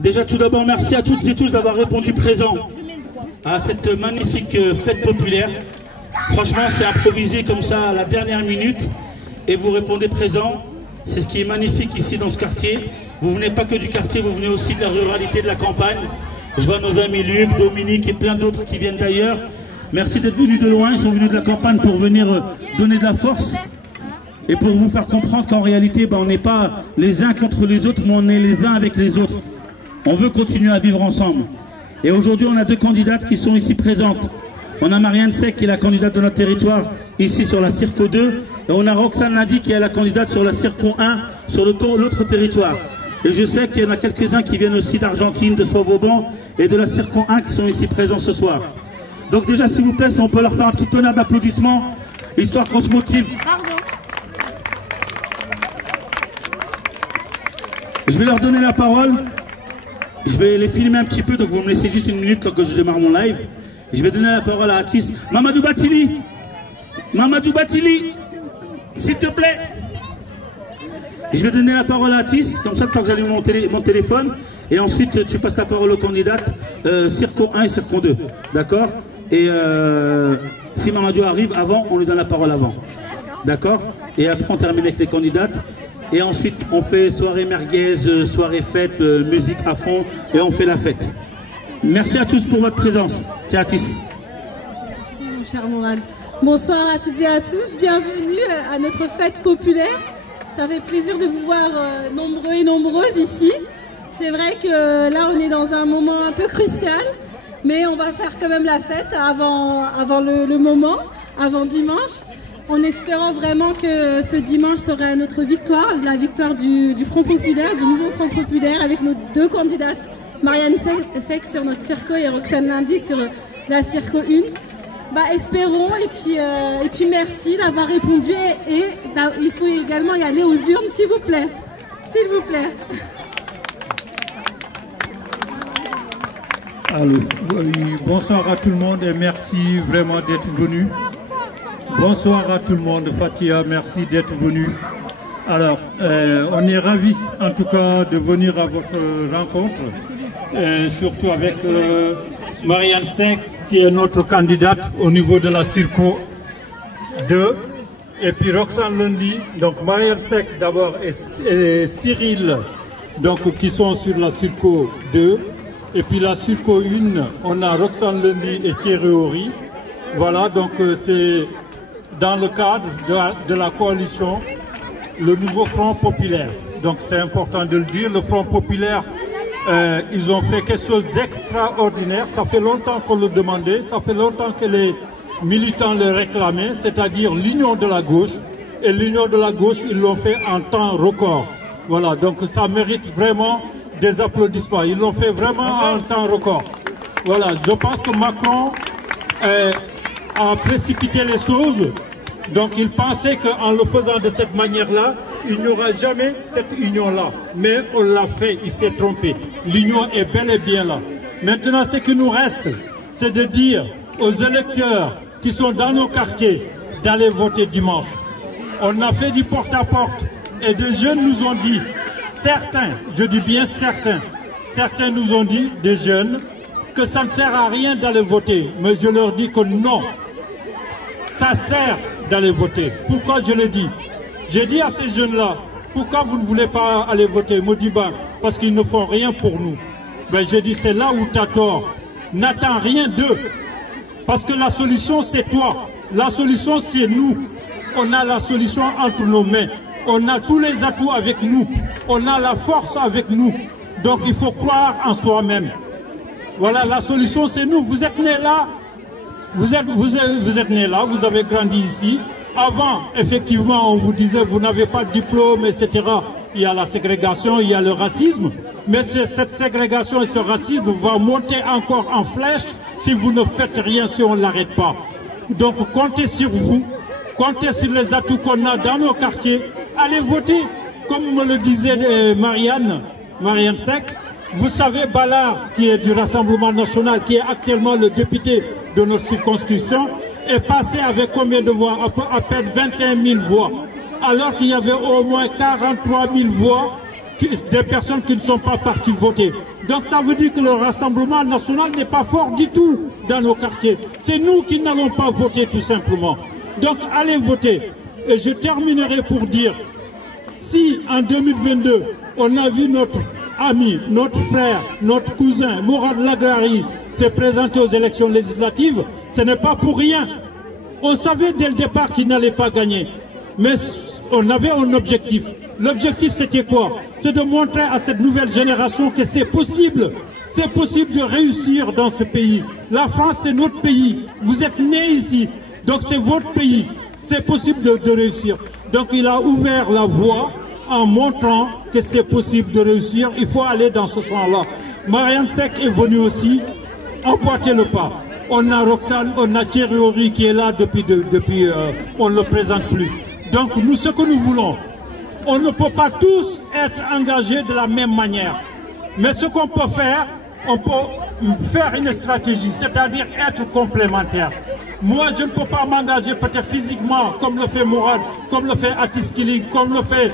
Déjà, tout d'abord, merci à toutes et tous d'avoir répondu présent à cette magnifique fête populaire. Franchement, c'est improvisé comme ça à la dernière minute et vous répondez présent. C'est ce qui est magnifique ici dans ce quartier. Vous venez pas que du quartier, vous venez aussi de la ruralité, de la campagne. Je vois nos amis Luc, Dominique et plein d'autres qui viennent d'ailleurs. Merci d'être venus de loin, ils sont venus de la campagne pour venir donner de la force et pour vous faire comprendre qu'en réalité, on n'est pas les uns contre les autres, mais on est les uns avec les autres. On veut continuer à vivre ensemble. Et aujourd'hui, on a deux candidates qui sont ici présentes. On a Marianne Seck qui est la candidate de notre territoire ici sur la Circo 2 et on a Roxane Lundi qui est la candidate sur la Circo 1 sur l'autre territoire. Et je sais qu'il y en a quelques-uns qui viennent aussi d'Argentine, de Sauve-Auban et de la Circo 1 qui sont ici présents ce soir. Donc déjà, s'il vous plaît, si on peut leur faire un petit tonnerre d'applaudissements, histoire qu'on se motive. Pardon. Je vais leur donner la parole. Je vais les filmer un petit peu, donc vous me laissez juste une minute quand je démarre mon live. Je vais donner la parole à Atis. Mamadou Batili, s'il te plaît. Je vais donner la parole à Atis, comme ça, tant que j'allume mon téléphone. Et ensuite, tu passes la parole aux candidates Circo 1 et Circo 2. D'accord? Et si Mamadou arrive avant, on lui donne la parole avant. D'accord? Et après, on termine avec les candidates. Et ensuite, on fait soirée merguez, soirée fête, musique à fond, et on fait la fête. Merci à tous pour votre présence. Tiens, Atis. Merci, mon cher Mourad. Bonsoir à toutes et à tous. Bienvenue à notre fête populaire. Ça fait plaisir de vous voir nombreux et nombreuses ici. C'est vrai que là, on est dans un moment un peu crucial, mais on va faire quand même la fête avant le moment, avant dimanche, en espérant vraiment que ce dimanche sera notre victoire, la victoire du Front Populaire, du nouveau Front Populaire, avec nos deux candidates, Marianne Seck sur notre Circo et Roxane Lundi sur la Circo 1. Espérons, et puis merci d'avoir répondu, et il faut également y aller aux urnes, s'il vous plaît. S'il vous plaît. Alors, oui, bonsoir à tout le monde et merci vraiment d'être venu. Bonsoir à tout le monde, Fatia, merci d'être venu. Alors, on est ravis en tout cas de venir à votre rencontre, surtout avec Marianne Seck qui est notre candidate au niveau de la Circo 2 et puis Roxane Lundi, donc Marianne Seck d'abord et Cyril donc, qui sont sur la Circo 2. Et puis la Circo 1, on a Roxane Lundi et Thierry Horry. Voilà, donc c'est dans le cadre de la coalition, le nouveau Front Populaire. Donc c'est important de le dire, le Front Populaire, ils ont fait quelque chose d'extraordinaire. Ça fait longtemps qu'on le demandait, ça fait longtemps que les militants le réclamaient, c'est-à-dire l'union de la gauche. Et l'union de la gauche, ils l'ont fait en temps record. Voilà, donc ça mérite vraiment des applaudissements. Ils l'ont fait vraiment en temps record. Voilà, je pense que Macron a précipité les choses. Donc il pensait qu'en le faisant de cette manière-là, il n'y aura jamais cette union-là. Mais on l'a fait, il s'est trompé. L'union est bel et bien là. Maintenant, ce qui nous reste, c'est de dire aux électeurs qui sont dans nos quartiers d'aller voter dimanche. On a fait du porte-à-porte et des jeunes nous ont dit, certains, je dis bien certains nous ont dit, des jeunes, que ça ne sert à rien d'aller voter. Mais je leur dis que non, ça sert d'aller voter. Pourquoi je le dis? J'ai dit à ces jeunes-là, pourquoi vous ne voulez pas aller voter? Modiba, parce qu'ils ne font rien pour nous. Ben, j'ai dit, c'est là où tu as tort. N'attends rien d'eux. Parce que la solution, c'est toi. La solution, c'est nous. On a la solution entre nos mains. On a tous les atouts avec nous. On a la force avec nous. Donc, il faut croire en soi-même. Voilà, la solution, c'est nous. Vous êtes nés là. Vous êtes nés là. Vous avez grandi ici. Avant, effectivement, on vous disait, vous n'avez pas de diplôme, etc. Il y a la ségrégation, il y a le racisme. Mais cette ségrégation et ce racisme va monter encore en flèche si vous ne faites rien, si on ne l'arrête pas. Donc, comptez sur vous. Comptez sur les atouts qu'on a dans nos quartiers. Allez voter. Comme me le disait Marianne Seck. Vous savez, Ballard, qui est du Rassemblement National, qui est actuellement le député de notre circonscription, est passé avec combien de voix? À peine 21 000 voix. Alors qu'il y avait au moins 43 000 voix des personnes qui ne sont pas parties voter. Donc ça veut dire que le Rassemblement national n'est pas fort du tout dans nos quartiers. C'est nous qui n'allons pas voter tout simplement. Donc allez voter. Et je terminerai pour dire, si en 2022, on a vu notre ami, notre frère, notre cousin, Mourad Laghari, s'est présenté aux élections législatives, ce n'est pas pour rien. On savait dès le départ qu'il n'allait pas gagner. Mais on avait un objectif. L'objectif, c'était quoi? C'est de montrer à cette nouvelle génération que c'est possible. C'est possible de réussir dans ce pays. La France, c'est notre pays. Vous êtes nés ici. Donc, c'est votre pays. C'est possible de réussir. Donc, il a ouvert la voie en montrant que c'est possible de réussir. Il faut aller dans ce champ-là. Marianne Seck est venue aussi emboîter le pas. On a Roxane, on a Thierry Horry qui est là depuis on ne le présente plus. Donc, nous, ce que nous voulons, on ne peut pas tous être engagés de la même manière. Mais ce qu'on peut faire, on peut faire une stratégie, c'est-à-dire être complémentaire. Moi, je ne peux pas m'engager peut-être physiquement, comme le fait Mourad, comme le fait Atis Kiling, comme le fait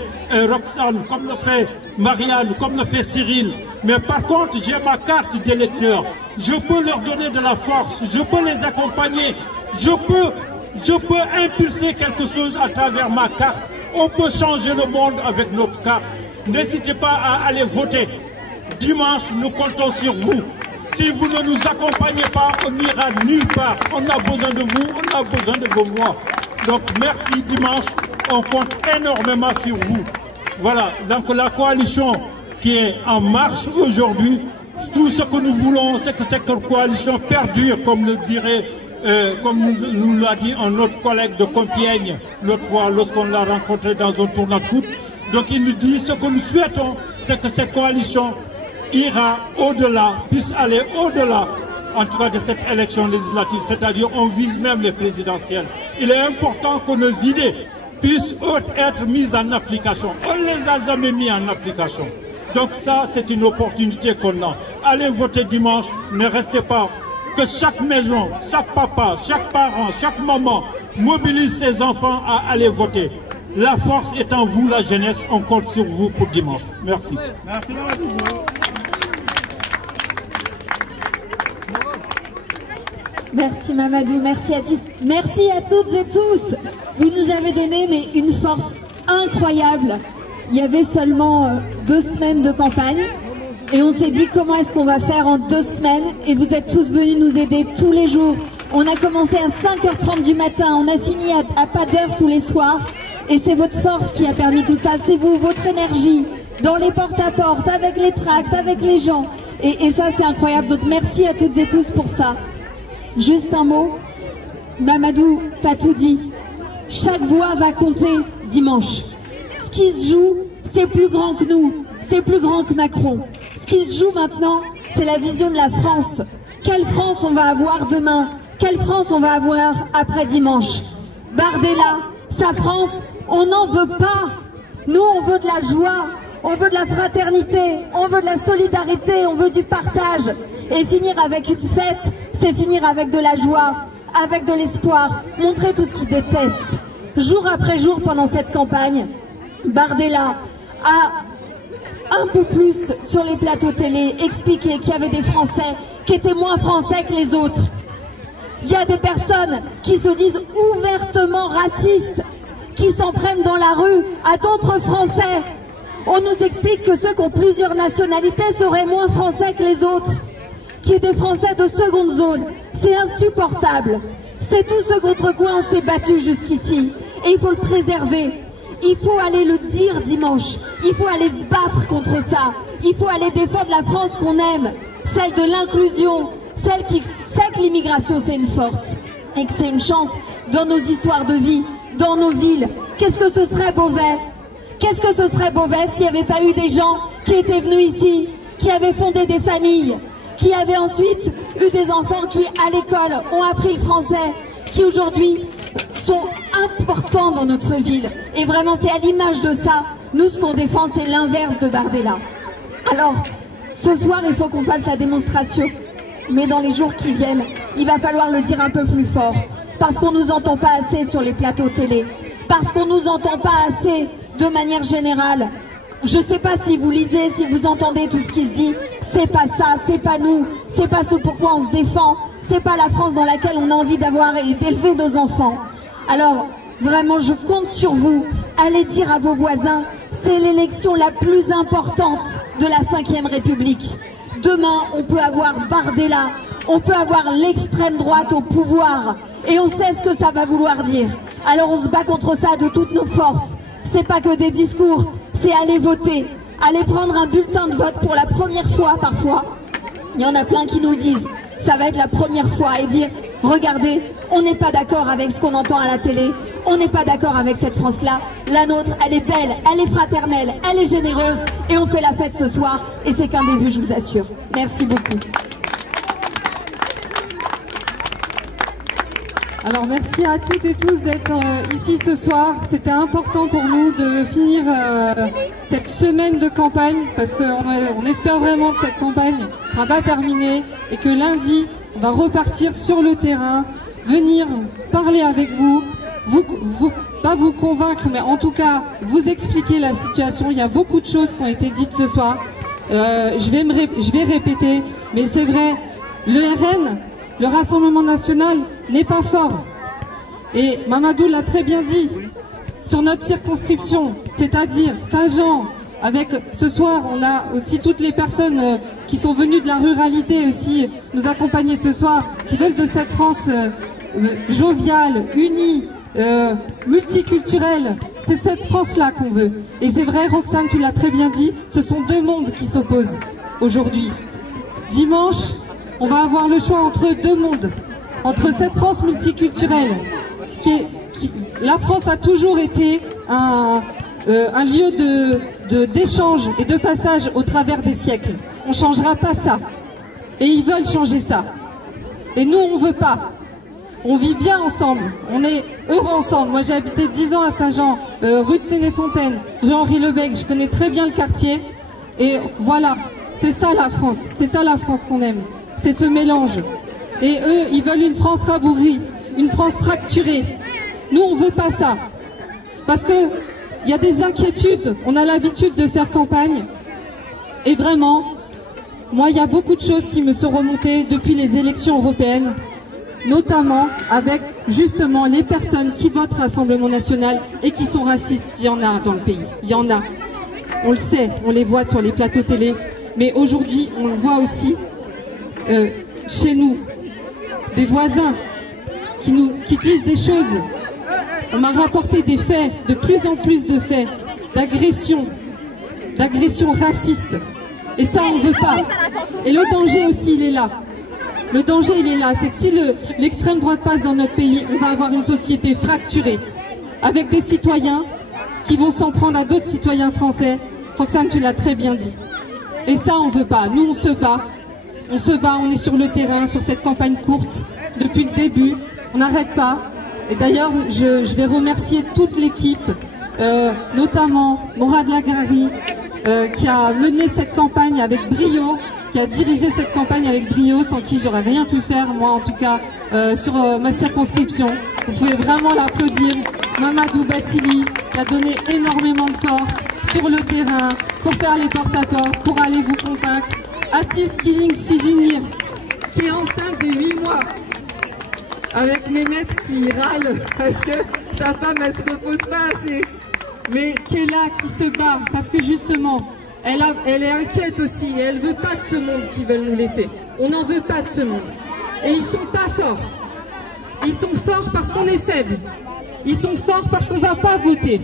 Roxane, comme le fait Marianne, comme le fait Cyril. Mais par contre, j'ai ma carte d'électeur. Je peux leur donner de la force, je peux les accompagner, je peux impulser quelque chose à travers ma carte. On peut changer le monde avec notre carte. N'hésitez pas à aller voter. Dimanche, nous comptons sur vous. Si vous ne nous accompagnez pas, on n'ira nulle part. On a besoin de vous, on a besoin de vos voix. Donc merci dimanche, on compte énormément sur vous. Voilà, donc la coalition qui est en marche aujourd'hui, tout ce que nous voulons, c'est que cette coalition perdure, comme le dirait, comme nous l'a dit un autre collègue de Compiègne l'autre fois lorsqu'on l'a rencontré dans un tournoi de foot. Donc il nous dit ce que nous souhaitons, c'est que cette coalition ira au-delà, puisse aller au-delà, en tout cas de cette élection législative, c'est-à-dire on vise même les présidentielles. Il est important que nos idées puissent être mises en application. On ne les a jamais mis en application. Donc ça, c'est une opportunité qu'on a. Allez voter dimanche, ne restez pas. Que chaque maison, chaque papa, chaque parent, chaque maman mobilise ses enfants à aller voter. La force est en vous, la jeunesse, on compte sur vous pour dimanche. Merci. Merci Mamadou, merci Atis, merci à toutes et tous. Vous nous avez donné une force incroyable. Il y avait seulement 2 semaines de campagne et on s'est dit comment est-ce qu'on va faire en 2 semaines, et vous êtes tous venus nous aider tous les jours. On a commencé à 5h30 du matin, on a fini à pas d'heure tous les soirs, et c'est votre force qui a permis tout ça, c'est vous, votre énergie, dans les porte-à-porte, avec les tracts, avec les gens, et ça c'est incroyable. Donc merci à toutes et tous pour ça. Juste un mot, Mamadou, t'as tout dit. Chaque voix va compter dimanche. Ce qui se joue, c'est plus grand que nous, c'est plus grand que Macron. Ce qui se joue maintenant, c'est la vision de la France. Quelle France on va avoir demain? Quelle France on va avoir après dimanche? Bardella, sa France, on n'en veut pas. Nous, on veut de la joie, on veut de la fraternité, on veut de la solidarité, on veut du partage. Et finir avec une fête, c'est finir avec de la joie, avec de l'espoir, montrer tout ce qu'ils détestent. Jour après jour pendant cette campagne, Bardella a un peu plus sur les plateaux télé expliqué qu'il y avait des Français qui étaient moins Français que les autres. Il y a des personnes qui se disent ouvertement racistes, qui s'en prennent dans la rue à d'autres Français. On nous explique que ceux qui ont plusieurs nationalités seraient moins Français que les autres, qui est des Français de seconde zone. C'est insupportable. C'est tout ce contre quoi on s'est battu jusqu'ici. Et il faut le préserver. Il faut aller le dire dimanche. Il faut aller se battre contre ça. Il faut aller défendre la France qu'on aime. Celle de l'inclusion. Celle qui sait que l'immigration c'est une force. Et que c'est une chance dans nos histoires de vie, dans nos villes. Qu'est-ce que ce serait Beauvais? Qu'est-ce que ce serait Beauvais s'il n'y avait pas eu des gens qui étaient venus ici, qui avaient fondé des familles, qui avaient ensuite eu des enfants qui, à l'école, ont appris le français, qui aujourd'hui sont importants dans notre ville. Et vraiment, c'est à l'image de ça, nous, ce qu'on défend, c'est l'inverse de Bardella. Alors, ce soir, il faut qu'on fasse la démonstration. Mais dans les jours qui viennent, il va falloir le dire un peu plus fort. Parce qu'on ne nous entend pas assez sur les plateaux télé. Parce qu'on ne nous entend pas assez de manière générale. Je ne sais pas si vous lisez, si vous entendez tout ce qui se dit. c'est pas ça, c'est pas nous, c'est pas ce pourquoi on se défend, c'est pas la France dans laquelle on a envie d'avoir et d'élever nos enfants. Alors, vraiment, je compte sur vous. Allez dire à vos voisins, c'est l'élection la plus importante de la 5e République. Demain, on peut avoir Bardella, on peut avoir l'extrême droite au pouvoir. Et on sait ce que ça va vouloir dire. Alors on se bat contre ça de toutes nos forces. C'est pas que des discours, c'est aller voter. Aller prendre un bulletin de vote pour la première fois parfois. Il y en a plein qui nous le disent. Ça va être la première fois et dire, regardez, on n'est pas d'accord avec ce qu'on entend à la télé. On n'est pas d'accord avec cette France-là. La nôtre, elle est belle, elle est fraternelle, elle est généreuse. Et on fait la fête ce soir. Et c'est qu'un début, je vous assure. Merci beaucoup. Alors merci à toutes et tous d'être ici ce soir. C'était important pour nous de finir cette semaine de campagne parce qu'on espère vraiment que cette campagne ne sera pas terminée et que lundi, on va repartir sur le terrain, venir parler avec vous, pas vous convaincre, mais en tout cas vous expliquer la situation. Il y a beaucoup de choses qui ont été dites ce soir. Je vais répéter, mais c'est vrai, le RN, le Rassemblement National, n'est pas fort. Et Mamadou l'a très bien dit. Sur notre circonscription, c'est-à-dire Saint-Jean, avec ce soir, on a aussi toutes les personnes qui sont venues de la ruralité aussi nous accompagner ce soir, qui veulent de cette France joviale, unie, multiculturelle. C'est cette France-là qu'on veut. Et c'est vrai, Roxane, tu l'as très bien dit, ce sont deux mondes qui s'opposent aujourd'hui. Dimanche, on va avoir le choix entre deux mondes, entre cette France multiculturelle, la France a toujours été un lieu d'échange et de passage au travers des siècles. On ne changera pas ça. Et ils veulent changer ça. Et nous, on ne veut pas. On vit bien ensemble. On est heureux ensemble. Moi, j'ai habité 10 ans à Saint-Jean, rue de Sénéfontaine, rue Henri Lebec. Je connais très bien le quartier. Et voilà, c'est ça la France. C'est ça la France qu'on aime. C'est ce mélange. Et eux, ils veulent une France rabougrie, une France fracturée. Nous, on veut pas ça. Parce que il y a des inquiétudes. On a l'habitude de faire campagne. Et vraiment, moi, il y a beaucoup de choses qui me sont remontées depuis les élections européennes, notamment avec, justement, les personnes qui votent Rassemblement National et qui sont racistes. Il y en a dans le pays. Il y en a. On le sait, on les voit sur les plateaux télé. Mais aujourd'hui, on le voit aussi chez nous. Des voisins qui disent des choses. On m'a rapporté des faits, de plus en plus de faits, d'agressions racistes. Et ça, on ne veut pas. Et le danger aussi, il est là. Le danger, il est là. C'est que si l'extrême droite passe dans notre pays, on va avoir une société fracturée, avec des citoyens qui vont s'en prendre à d'autres citoyens français. Roxane, tu l'as très bien dit. Et ça, on ne veut pas. Nous, on se bat. On se bat, on est sur le terrain, sur cette campagne courte, depuis le début. On n'arrête pas. Et d'ailleurs, je vais remercier toute l'équipe, notamment Morad Lagrari, qui a mené cette campagne avec brio, qui a dirigé cette campagne avec brio, sans qui j'aurais rien pu faire, moi en tout cas, sur ma circonscription. Vous pouvez vraiment l'applaudir. Mamadou Batili, qui a donné énormément de force sur le terrain, pour faire les porte-à-porte, pour aller vous convaincre. Atis Killing Sijinir, qui est enceinte de 8 mois, avec Mehmet qui râle parce que sa femme elle se repose pas assez, mais qui est là, qui se bat, parce que justement, elle est inquiète aussi, et elle veut pas de ce monde qu'ils veulent nous laisser. On n'en veut pas de ce monde. Et ils sont pas forts. Ils sont forts parce qu'on est faible. Ils sont forts parce qu'on va pas voter.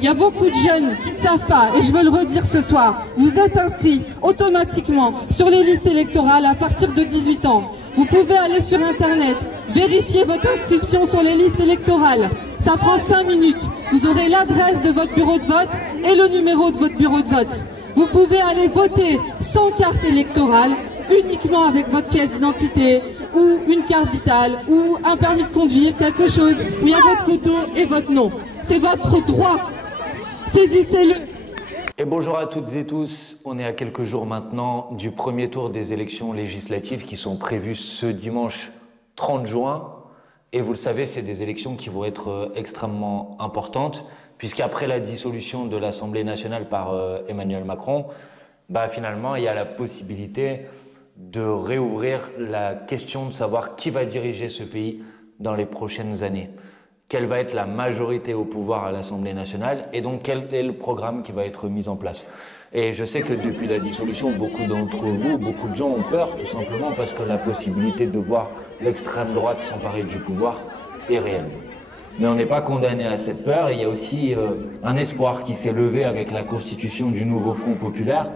Il y a beaucoup de jeunes qui ne savent pas, et je veux le redire ce soir, vous êtes inscrits automatiquement sur les listes électorales à partir de 18 ans. Vous pouvez aller sur Internet, vérifier votre inscription sur les listes électorales. Ça prend 5 minutes. Vous aurez l'adresse de votre bureau de vote et le numéro de votre bureau de vote. Vous pouvez aller voter sans carte électorale, uniquement avec votre pièce d'identité ou une carte vitale ou un permis de conduire, quelque chose où il y a votre photo et votre nom. C'est votre droit. Saisissez-le. Et bonjour à toutes et tous, on est à quelques jours maintenant du premier tour des élections législatives qui sont prévues ce dimanche 30 juin. Et vous le savez, c'est des élections qui vont être extrêmement importantes, puisqu'après la dissolution de l'Assemblée nationale par Emmanuel Macron, finalement, il y a la possibilité de réouvrir la question de savoir qui va diriger ce pays dans les prochaines années. Quelle va être la majorité au pouvoir à l'Assemblée nationale et donc quel est le programme qui va être mis en place. Et je sais que depuis la dissolution, beaucoup d'entre vous, beaucoup de gens ont peur tout simplement parce que la possibilité de voir l'extrême droite s'emparer du pouvoir est réelle. Mais on n'est pas condamné à cette peur. Il y a aussi un espoir qui s'est levé avec la constitution du nouveau Front populaire,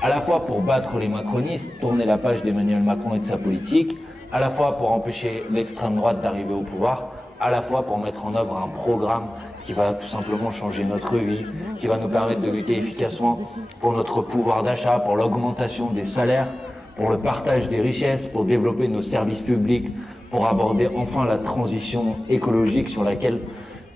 à la fois pour battre les macronistes, tourner la page d'Emmanuel Macron et de sa politique, à la fois pour empêcher l'extrême droite d'arriver au pouvoir, à la fois pour mettre en œuvre un programme qui va tout simplement changer notre vie, qui va nous permettre de lutter efficacement pour notre pouvoir d'achat, pour l'augmentation des salaires, pour le partage des richesses, pour développer nos services publics, pour aborder enfin la transition écologique sur laquelle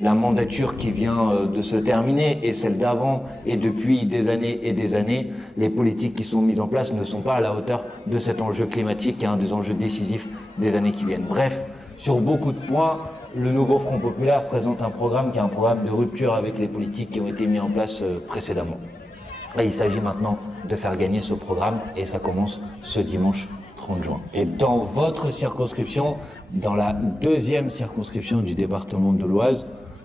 la mandature qui vient de se terminer et celle d'avant et depuis des années, les politiques qui sont mises en place ne sont pas à la hauteur de cet enjeu climatique qui est un des enjeux décisifs des années qui viennent. Bref, sur beaucoup de points, le nouveau Front populaire présente un programme qui est un programme de rupture avec les politiques qui ont été mis en place précédemment. Et il s'agit maintenant de faire gagner ce programme et ça commence ce dimanche 30 juin. Et dans votre circonscription, dans la deuxième circonscription du département de l'Oise,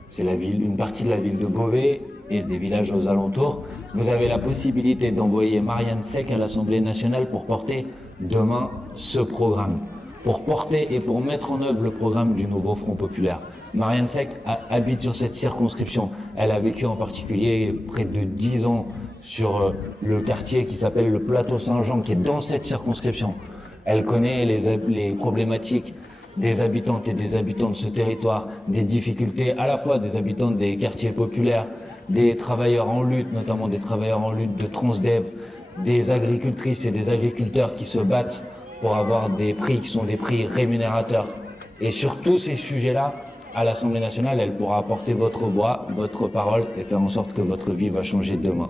c'est une partie de la ville de Beauvais et des villages aux alentours, vous avez la possibilité d'envoyer Marianne Sec à l'Assemblée nationale pour porter demain ce programme. Pour porter et pour mettre en œuvre le programme du nouveau Front populaire. Marianne Sec habite sur cette circonscription. Elle a vécu en particulier près de 10 ans sur le quartier qui s'appelle le Plateau Saint-Jean, qui est dans cette circonscription. Elle connaît les problématiques des habitantes et des habitants de ce territoire, des difficultés à la fois des habitants des quartiers populaires, des travailleurs en lutte, notamment des travailleurs en lutte de Transdev, des agricultrices et des agriculteurs qui se battent pour avoir des prix qui sont des prix rémunérateurs. Et sur tous ces sujets-là, à l'Assemblée nationale, elle pourra apporter votre voix, votre parole et faire en sorte que votre vie va changer demain.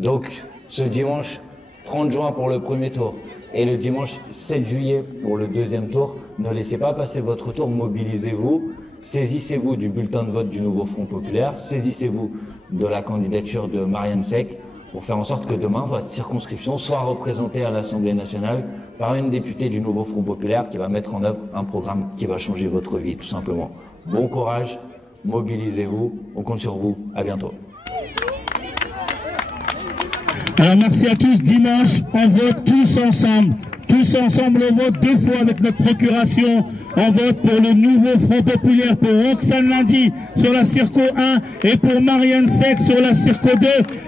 Donc, ce dimanche 30 juin pour le premier tour et le dimanche 7 juillet pour le deuxième tour, ne laissez pas passer votre tour, mobilisez-vous, saisissez-vous du bulletin de vote du nouveau Front populaire, saisissez-vous de la candidature de Marianne Sec pour faire en sorte que demain, votre circonscription soit représentée à l'Assemblée nationale par une députée du nouveau Front populaire qui va mettre en œuvre un programme qui va changer votre vie, tout simplement. Bon courage, mobilisez-vous, on compte sur vous, à bientôt. Alors merci à tous, dimanche, on vote tous ensemble. Tous ensemble, on vote 2 fois avec notre procuration. On vote pour le nouveau Front populaire, pour Roxane Lundi sur la Circo 1 et pour Marianne Sec sur la Circo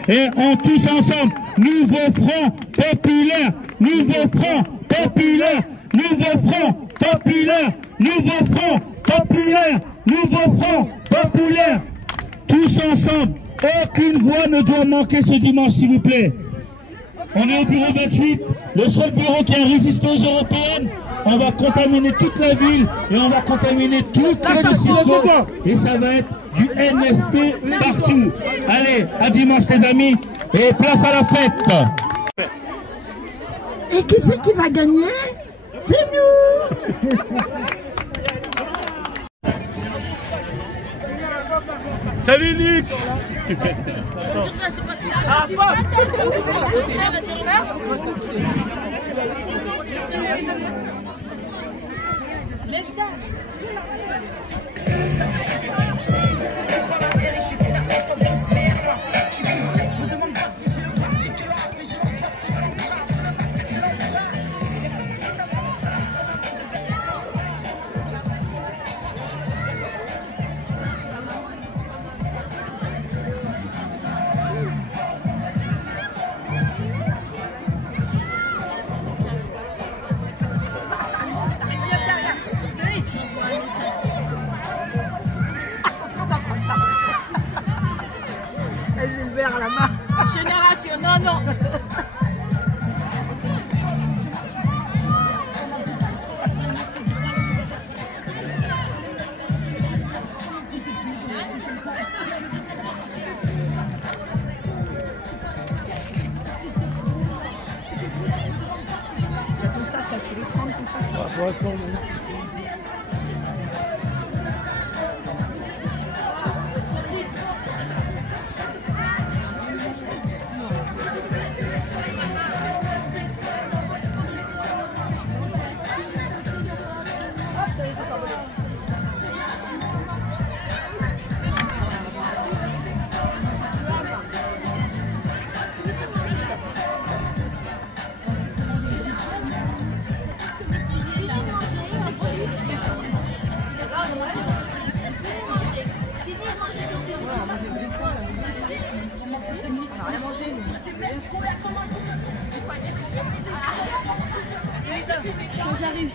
2. Et on tous ensemble, nouveau Front populaire, nouveau Front populaire, nouveau Front populaire, nouveau Front populaire, nouveau Front populaire. Tous ensemble, aucune voix ne doit manquer ce dimanche, s'il vous plaît. On est au bureau 28, le seul bureau qui a résisté aux européennes. On va contaminer toute la ville et on va contaminer toute la Circo. Et ça va être du NFP partout. Allez, à dimanche les amis, et place à la fête. Et qui c'est qui va gagner? C'est nous. Salut Nick. Gilbert à la main. Génération, non, non. Tout ça, ça fait les 30, tout ça. j'arrive.